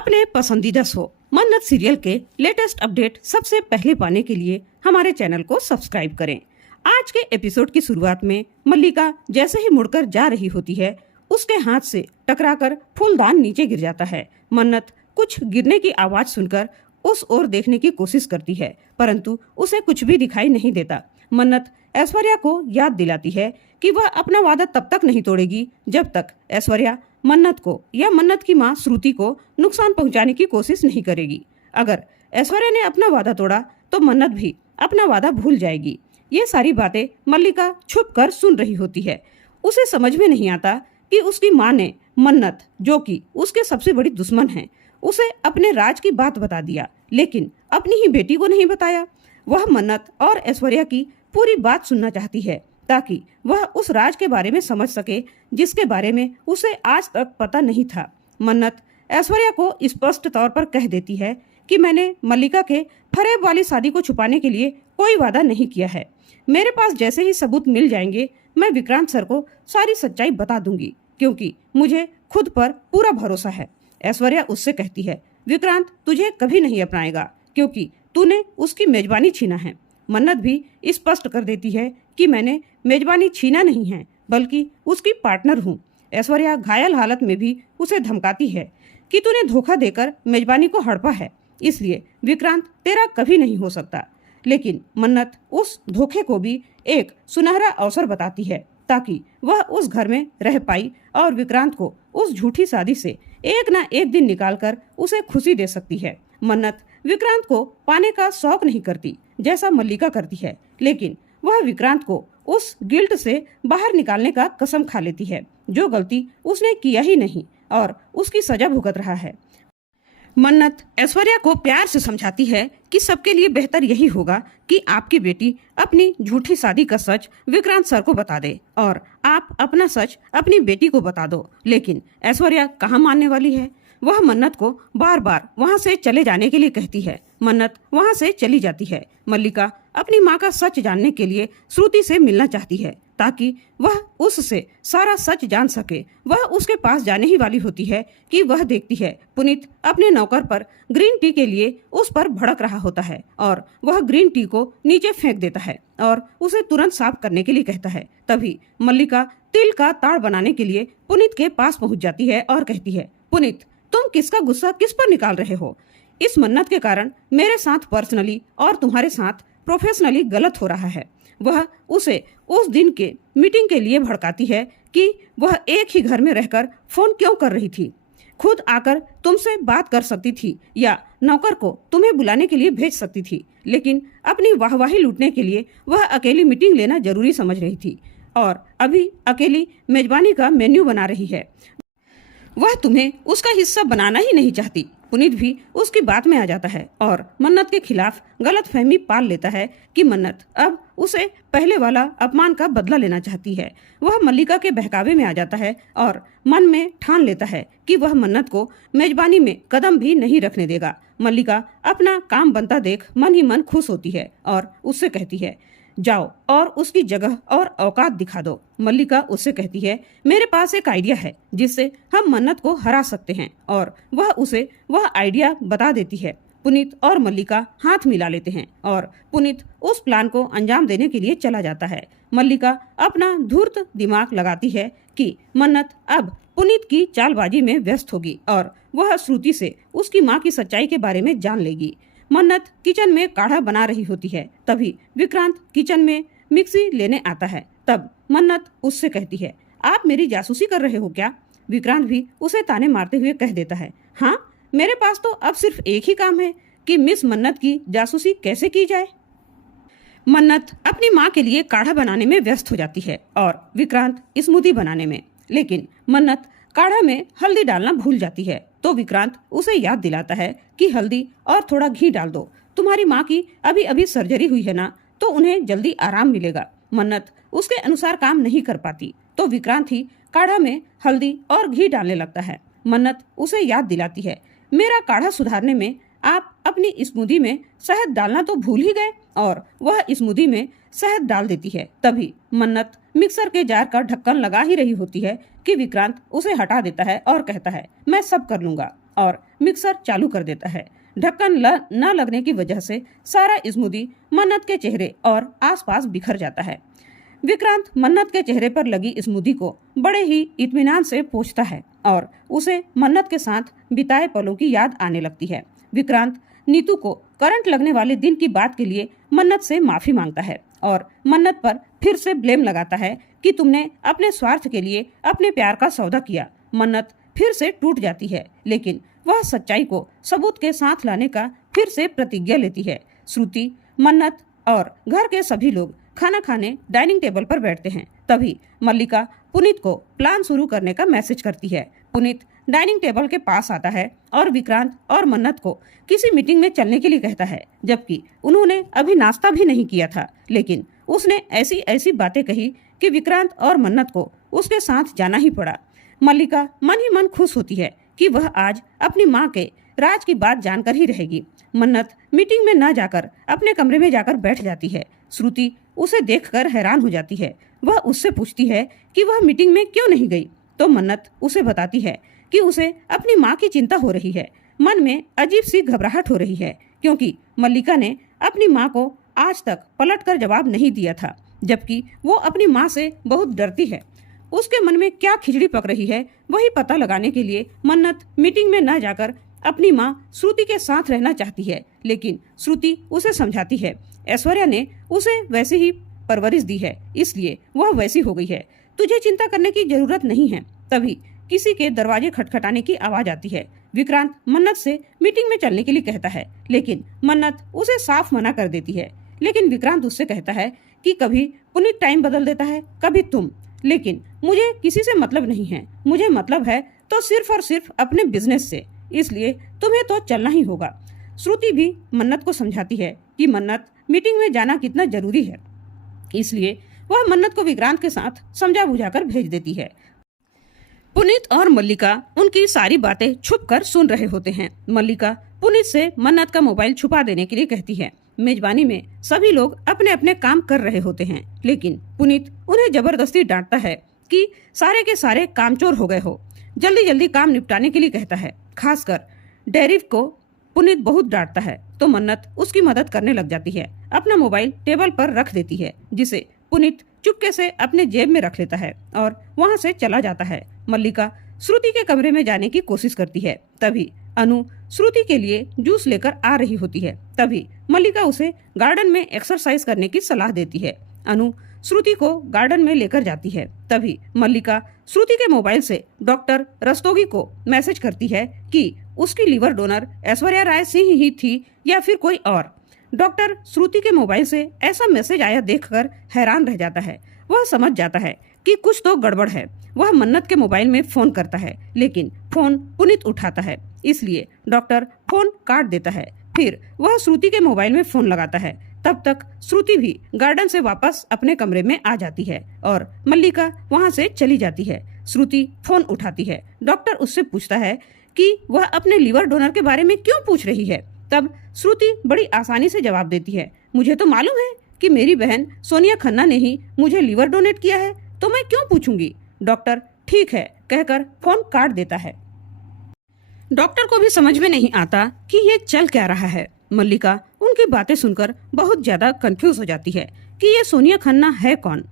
अपने पसंदीदा शो मन्नत सीरियल के लेटेस्ट अपडेट सबसे पहले पाने के लिए हमारे चैनल को सब्सक्राइब करें। आज के एपिसोड की शुरुआत में मल्लिका जैसे ही मुड़कर जा रही होती है, उसके हाथ से टकराकर फूलदान नीचे गिर जाता है। मन्नत कुछ गिरने की आवाज सुनकर उस ओर देखने की कोशिश करती है, परंतु उसे कुछ भी दिखाई नहीं देता। मन्नत ऐश्वर्या को याद दिलाती है कि वह अपना वादा तब तक नहीं तोड़ेगी जब तक ऐश्वर्या मन्नत को या मन्नत की मां श्रुति को नुकसान पहुंचाने की कोशिश नहीं करेगी। अगर ऐश्वर्या ने अपना वादा तोड़ा तो मन्नत भी अपना वादा भूल जाएगी। ये सारी बातें मल्लिका छुप कर सुन रही होती है। उसे समझ में नहीं आता कि उसकी मां ने मन्नत, जो कि उसके सबसे बड़ी दुश्मन है, उसे अपने राज की बात बता दिया, लेकिन अपनी ही बेटी को नहीं बताया। वह मन्नत और ऐश्वर्या की पूरी बात सुनना चाहती है ताकि वह उस राज के बारे में समझ सके जिसके बारे में उसे आज तक पता नहीं था। मन्नत ऐश्वर्या को स्पष्ट तौर पर कह देती है कि मैंने मल्लिका के फरेब वाली शादी को छुपाने के लिए कोई वादा नहीं किया है। मेरे पास जैसे ही सबूत मिल जाएंगे मैं विक्रांत सर को सारी सच्चाई बता दूंगी, क्योंकि मुझे खुद पर पूरा भरोसा है। ऐश्वर्या उससे कहती है, विक्रांत तुझे कभी नहीं अपनाएगा क्योंकि तूने उसकी मेजबानी छीना है। मन्नत भी स्पष्ट कर देती है कि मैंने मेजबानी छीना नहीं है, बल्कि उसकी पार्टनर हूँ। ऐश्वर्या घायल हालत में भी उसे धमकाती है कि तूने धोखा देकर मेजबानी को हड़पा है, इसलिए विक्रांत तेरा कभी नहीं हो सकता। लेकिन मन्नत उस धोखे को भी एक सुनहरा अवसर बताती है ताकि वह उस घर में रह पाई और विक्रांत को उस झूठी शादी से एक ना एक दिन निकालकर उसे खुशी दे सकती है। मन्नत विक्रांत को पाने का शौक नहीं करती जैसा मल्लिका करती है, लेकिन वह विक्रांत को उस गिल्ट से बाहर निकालने का कसम खा लेती है जो गलती उसने किया ही नहीं और उसकी सजा भुगत रहा है। मन्नत ऐश्वर्या को प्यार से समझाती है कि सबके लिए बेहतर यही होगा कि आपकी बेटी अपनी झूठी शादी का सच विक्रांत सर को बता दे और आप अपना सच अपनी बेटी को बता दो। लेकिन ऐश्वर्या कहाँ मानने वाली है। वह मन्नत को बार बार वहाँ से चले जाने के लिए कहती है। मन्नत वहाँ से चली जाती है। मल्लिका अपनी माँ का सच जानने के लिए श्रुति से मिलना चाहती है ताकि वह उससे सारा सच जान सके। वह उसके पास जाने ही वाली होती है कि वह देखती है पुनीत अपने नौकर पर ग्रीन टी के लिए उस पर भड़क रहा होता है और वह ग्रीन टी को नीचे फेंक देता है और उसे तुरंत साफ करने के लिए कहता है। तभी मल्लिका तिल का ताड़ बनाने के लिए पुनीत के पास पहुंच जाती है और कहती है, पुनीत तुम किसका गुस्सा किस पर निकाल रहे हो? इस मन्नत के कारण मेरे साथ पर्सनली और तुम्हारे साथ प्रोफेशनली गलत हो रहा है। वह उसे उस दिन के मीटिंग के लिए भड़काती है कि वह एक ही घर में रहकर फोन क्यों कर रही थी, खुद आकर तुमसे बात कर सकती थी या नौकर को तुम्हें बुलाने के लिए भेज सकती थी, लेकिन अपनी वाहवाही लूटने के लिए वह अकेली मीटिंग लेना जरूरी समझ रही थी और अभी अकेली मेजबानी का मेन्यू बना रही है। वह तुम्हें उसका हिस्सा बनाना ही नहीं चाहती। पुनीत भी उसकी बात में आ जाता है और मन्नत के खिलाफ गलतफहमी पाल लेता है कि मन्नत अब उसे पहले वाला अपमान का बदला लेना चाहती है। वह मल्लिका के बहकावे में आ जाता है और मन में ठान लेता है कि वह मन्नत को मेजबानी में कदम भी नहीं रखने देगा। मल्लिका अपना काम बनता देख मन ही मन खुश होती है और उससे कहती है, जाओ और उसकी जगह और औकात दिखा दो। मल्लिका उससे कहती है, मेरे पास एक आइडिया है जिससे हम मन्नत को हरा सकते हैं और वह उसे वह आइडिया बता देती है। पुनीत और मल्लिका हाथ मिला लेते हैं और पुनीत उस प्लान को अंजाम देने के लिए चला जाता है। मल्लिका अपना धूर्त दिमाग लगाती है कि मन्नत अब पुनीत की चालबाजी में व्यस्त होगी और वह श्रुति से उसकी माँ की सच्चाई के बारे में जान लेगी। मन्नत किचन में काढ़ा बना रही होती है, तभी विक्रांत किचन में मिक्सी लेने आता है। तब मन्नत उससे कहती है, आप मेरी जासूसी कर रहे हो क्या? विक्रांत भी उसे ताने मारते हुए कह देता है, हाँ, मेरे पास तो अब सिर्फ एक ही काम है कि मिस मन्नत की जासूसी कैसे की जाए। मन्नत अपनी माँ के लिए काढ़ा बनाने में व्यस्त हो जाती है और विक्रांत स्मूदी बनाने में, लेकिन मन्नत काढ़ा में हल्दी डालना भूल जाती है। तो विक्रांत उसे याद दिलाता है कि हल्दी और थोड़ा घी डाल दो, तुम्हारी माँ की अभी अभी सर्जरी हुई है ना, तो उन्हें जल्दी आराम मिलेगा। मन्नत उसके अनुसार काम नहीं कर पाती तो विक्रांत ही काढ़ा में हल्दी और घी डालने लगता है। मन्नत उसे याद दिलाती है, मेरा काढ़ा सुधारने में आप अपनी स्मूदी में शहद डालना तो भूल ही गए, और वह स्मूदी में शहद डाल देती है। तभी मन्नत मिक्सर के जार का ढक्कन लगा ही रही होती है कि विक्रांत उसे हटा देता है और कहता है, मैं सब कर लूंगा। और मिक्सर चालू कर देता है। ढक्कन न लगने की वजह से सारा स्मूदी मन्नत के चेहरे और आसपास बिखर जाता है। विक्रांत मन्नत के चेहरे पर लगी स्मूदी को बड़े ही इत्मीनान से पोंछता है और उसे मन्नत के साथ बिताए पलों की याद आने लगती है। विक्रांत नीतू को करंट लगने वाले दिन की बात के लिए मन्नत से माफी मांगता है और मन्नत पर फिर से ब्लेम लगाता है कि तुमने अपने स्वार्थ के लिए अपने प्यार का सौदा किया। मन्नत फिर से टूट जाती है, लेकिन वह सच्चाई को सबूत के साथ लाने का फिर से प्रतिज्ञा लेती है। श्रुति, मन्नत और घर के सभी लोग खाना खाने डाइनिंग टेबल पर बैठते हैं। तभी मल्लिका पुनीत को प्लान शुरू करने का मैसेज करती है। पुनीत डाइनिंग टेबल के पास आता है और विक्रांत और मन्नत को किसी मीटिंग में चलने के लिए कहता है, जबकि उन्होंने अभी नाश्ता भी नहीं किया था। लेकिन उसने ऐसी ऐसी बातें कही कि विक्रांत और मन्नत को उसके साथ जाना ही पड़ा। मल्लिका मन ही मन खुश होती है कि वह आज अपनी माँ के राज की बात जानकर ही रहेगी। मन्नत मीटिंग में न जाकर अपने कमरे में जाकर बैठ जाती है। श्रुति उसे देखकर हैरान हो जाती है। वह उससे पूछती है कि वह मीटिंग में क्यों नहीं गई, तो मन्नत उसे बताती है कि उसे अपनी माँ की चिंता हो रही है। मन में अजीब सी घबराहट हो रही है क्योंकि मल्लिका ने अपनी माँ को आज तक पलटकर जवाब नहीं दिया था, जबकि वो अपनी माँ से बहुत डरती है। उसके मन में क्या खिचड़ी पक रही है वही पता लगाने के लिए मन्नत मीटिंग में न जाकर अपनी माँ श्रुति के साथ रहना चाहती है। लेकिन श्रुति उसे समझाती है, ऐश्वर्या ने उसे वैसे ही परवरिश दी है, इसलिए वह वैसी हो गई है, तुझे चिंता करने की जरूरत नहीं है। तभी किसी के दरवाजे खटखटाने की आवाज आती है। विक्रांत मन्नत से मीटिंग में चलने के लिए कहता है, लेकिन मन्नत उसे साफ मना कर देती है। लेकिन विक्रांत उससे कहता है कि कभी पुनीत टाइम बदल देता है, कभी तुम, लेकिन मुझे किसी से मतलब नहीं है। मुझे मतलब है तो सिर्फ और सिर्फ अपने बिजनेस से, इसलिए तुम्हें तो चलना ही होगा। श्रुति भी मन्नत को समझाती है कि मन्नत मीटिंग में जाना कितना जरूरी है, इसलिए वह मन्नत को विक्रांत के साथ समझा बुझाकर भेज देती है। पुनीत और मल्लिका उनकी सारी बातें छुप कर सुन रहे होते हैं। मल्लिका पुनीत से मन्नत का मोबाइल छुपा देने के लिए कहती है। मेजबानी में सभी लोग अपने अपने काम कर रहे होते हैं, लेकिन पुनीत उन्हें जबरदस्ती डांटता है कि सारे के सारे कामचोर हो गए हो। जल्दी जल्दी काम निपटाने के लिए कहता है। खासकर डेरिव को पुनीत बहुत डांटता है, तो मन्नत उसकी मदद करने लग जाती है। अपना मोबाइल टेबल पर रख देती है, जिसे पुनीत चुपके से अपने जेब में रख लेता है और वहां से चला जाता है। मल्लिका श्रुति के कमरे में जाने की कोशिश करती है। तभी अनु श्रुति के लिए जूस लेकर आ रही होती है। तभी मल्लिका उसे गार्डन में एक्सरसाइज करने की सलाह देती है। अनु श्रुति को गार्डन में लेकर जाती है। तभी मल्लिका श्रुति के मोबाइल से डॉक्टर रस्तोगी को मैसेज करती है कि उसकी लीवर डोनर ऐश्वर्या राय सिंह ही थी या फिर कोई और। डॉक्टर श्रुति के मोबाइल से ऐसा मैसेज आया देखकर हैरान रह जाता है। वह समझ जाता है कि कुछ तो गड़बड़ है। वह मन्नत के मोबाइल में फोन करता है, लेकिन फोन पुनीत उठाता है, इसलिए डॉक्टर फोन काट देता है। फिर वह श्रुति के मोबाइल में फोन लगाता है। तब तक श्रुति भी गार्डन से वापस अपने कमरे में आ जाती है और मल्लिका वहां से चली जाती है। श्रुति फोन उठाती है। डॉक्टर उससे पूछता है कि वह अपने लीवर डोनर के बारे में क्यों पूछ रही है। तब श्रुति बड़ी आसानी से जवाब देती है, मुझे तो मालूम है कि मेरी बहन सोनिया खन्ना ने ही मुझे लीवर डोनेट किया है, तो मैं क्यों पूछूंगी। डॉक्टर ठीक है कहकर फोन काट देता है। डॉक्टर को भी समझ में नहीं आता कि ये चल क्या रहा है। मल्लिका उनकी बातें सुनकर बहुत ज्यादा कंफ्यूज हो जाती है कि ये सोनिया खन्ना है कौन,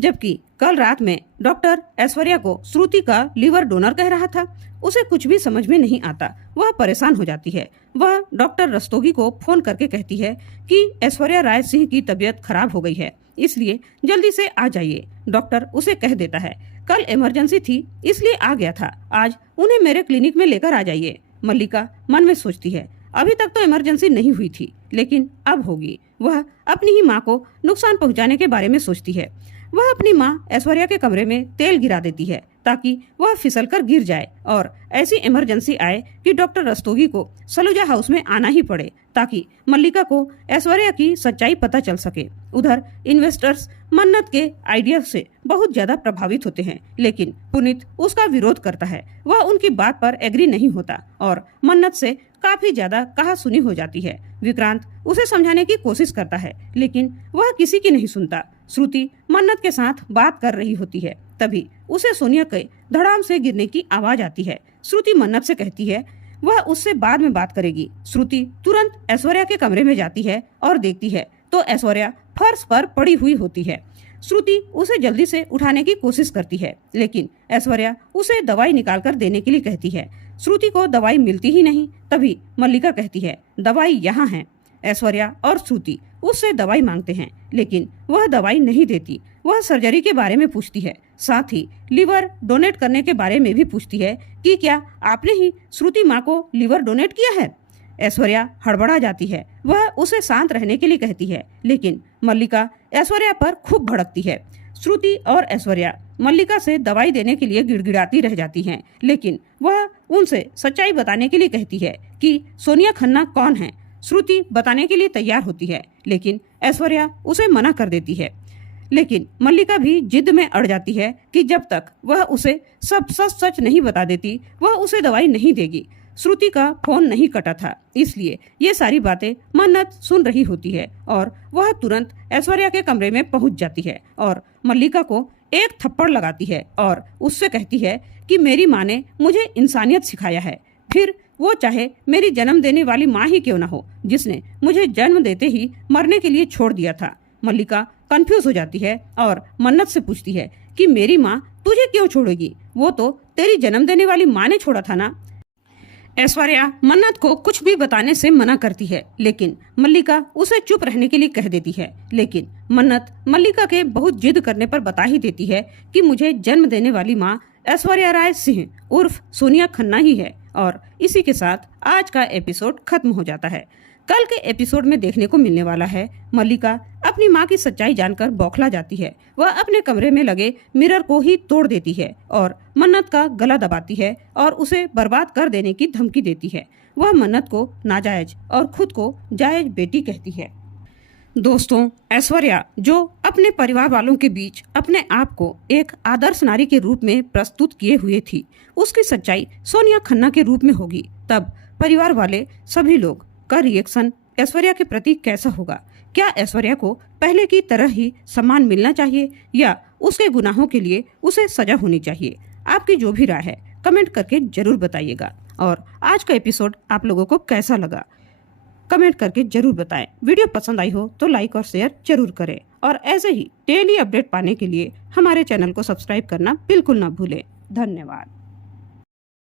जबकि कल रात में डॉक्टर ऐश्वर्या को श्रुति का लीवर डोनर कह रहा था। उसे कुछ भी समझ में नहीं आता। वह परेशान हो जाती है। वह डॉक्टर रस्तोगी को फोन करके कहती है कि ऐश्वर्या राय सिंह की तबीयत खराब हो गई है, इसलिए जल्दी से आ जाइए। डॉक्टर उसे कह देता है, कल इमरजेंसी थी इसलिए आ गया था, आज उन्हें मेरे क्लिनिक में लेकर आ जाइए। मल्लिका मन में सोचती है, अभी तक तो इमरजेंसी नहीं हुई थी, लेकिन अब होगी। वह अपनी ही माँ को नुकसान पहुँचाने के बारे में सोचती है। वह अपनी माँ ऐश्वर्या के कमरे में तेल गिरा देती है ताकि वह फिसलकर गिर जाए और ऐसी इमरजेंसी आए कि डॉक्टर रस्तोगी को सलूजा हाउस में आना ही पड़े, ताकि मल्लिका को ऐश्वर्या की सच्चाई पता चल सके। उधर इन्वेस्टर्स मन्नत के आइडिया से बहुत ज्यादा प्रभावित होते हैं, लेकिन पुनीत उसका विरोध करता है। वह उनकी बात पर एग्री नहीं होता और मन्नत से काफी ज्यादा कहासुनी हो जाती है। विक्रांत उसे समझाने की कोशिश करता है, लेकिन वह किसी की नहीं सुनता। श्रुति मन्नत के साथ बात कर रही होती है। तभी उसे सोनिया के धड़ाम से गिरने की आवाज आती है। श्रुति मन्नत से कहती है, वह उससे बाद में बात करेगी। श्रुति तुरंत ऐश्वर्या के कमरे में जाती है और देखती है तो ऐश्वर्या फर्श पर पड़ी हुई होती है। श्रुति उसे जल्दी से उठाने की कोशिश करती है, लेकिन ऐश्वर्या उसे दवाई निकालकर देने के लिए कहती है। श्रुति को दवाई मिलती ही नहीं। तभी मल्लिका कहती है, दवाई यहाँ है। ऐश्वर्या और श्रुति उससे दवाई मांगते हैं, लेकिन वह दवाई नहीं देती। वह सर्जरी के बारे में पूछती है, साथ ही लिवर डोनेट करने के बारे में भी पूछती है कि क्या आपने ही श्रुति माँ को लिवर डोनेट किया है। ऐश्वर्या हड़बड़ा जाती है। वह उसे शांत रहने के लिए कहती है, लेकिन मल्लिका ऐश्वर्या पर खूब भड़कती है। श्रुति और ऐश्वर्या मल्लिका से दवाई देने के लिए गिड़गिड़ाती रह जाती हैं, लेकिन वह उनसे सच्चाई बताने के लिए कहती है कि सोनिया खन्ना कौन है। श्रुति बताने के लिए तैयार होती है, लेकिन ऐश्वर्या उसे मना कर देती है। लेकिन मल्लिका भी जिद में अड़ जाती है कि जब तक वह उसे सब सच सच नहीं बता देती, वह उसे दवाई नहीं देगी। श्रुति का फोन नहीं कटा था, इसलिए ये सारी बातें मन्नत सुन रही होती है और वह तुरंत ऐश्वर्या के कमरे में पहुंच जाती है और मल्लिका को एक थप्पड़ लगाती है और उससे कहती है कि मेरी माँ ने मुझे इंसानियत सिखाया है, फिर वो चाहे मेरी जन्म देने वाली माँ ही क्यों ना हो, जिसने मुझे जन्म देते ही मरने के लिए छोड़ दिया था। मल्लिका कंफ्यूज हो जाती है और मन्नत से पूछती है कि मेरी माँ तुझे क्यों छोड़ेगी, वो तो तेरी जन्म देने वाली माँ ने छोड़ा था ना। ऐश्वर्या मन्नत को कुछ भी बताने से मना करती है, लेकिन मल्लिका उसे चुप रहने के लिए कह देती है। लेकिन मन्नत मल्लिका के बहुत जिद करने पर बता ही देती है कि मुझे जन्म देने वाली माँ ऐश्वर्या राय सिंह उर्फ सोनिया खन्ना ही है। और इसी के साथ आज का एपिसोड खत्म हो जाता है। कल के एपिसोड में देखने को मिलने वाला है मल्लिका अपनी माँ की सच्चाई जानकर बौखला जाती है। वह अपने कमरे में लगे मिरर को ही तोड़ देती है और मन्नत का गला दबाती है और उसे बर्बाद कर देने की धमकी देती है। वह मन्नत को नाजायज और खुद को जायज बेटी कहती है। दोस्तों, ऐश्वर्या जो अपने परिवार वालों के बीच अपने आप को एक आदर्श नारी के रूप में प्रस्तुत किए हुए थी, उसकी सच्चाई सोनिया खन्ना के रूप में होगी। तब परिवार वाले सभी लोग का रिएक्शन ऐश्वर्या के प्रति कैसा होगा? क्या ऐश्वर्या को पहले की तरह ही सम्मान मिलना चाहिए या उसके गुनाहों के लिए उसे सजा होनी चाहिए? आपकी जो भी राय है कमेंट करके जरूर बताइएगा। और आज का एपिसोड आप लोगों को कैसा लगा कमेंट करके जरूर बताएं। वीडियो पसंद आई हो तो लाइक और शेयर जरूर करें और ऐसे ही डेली अपडेट पाने के लिए हमारे चैनल को सब्सक्राइब करना बिल्कुल ना भूलें। धन्यवाद।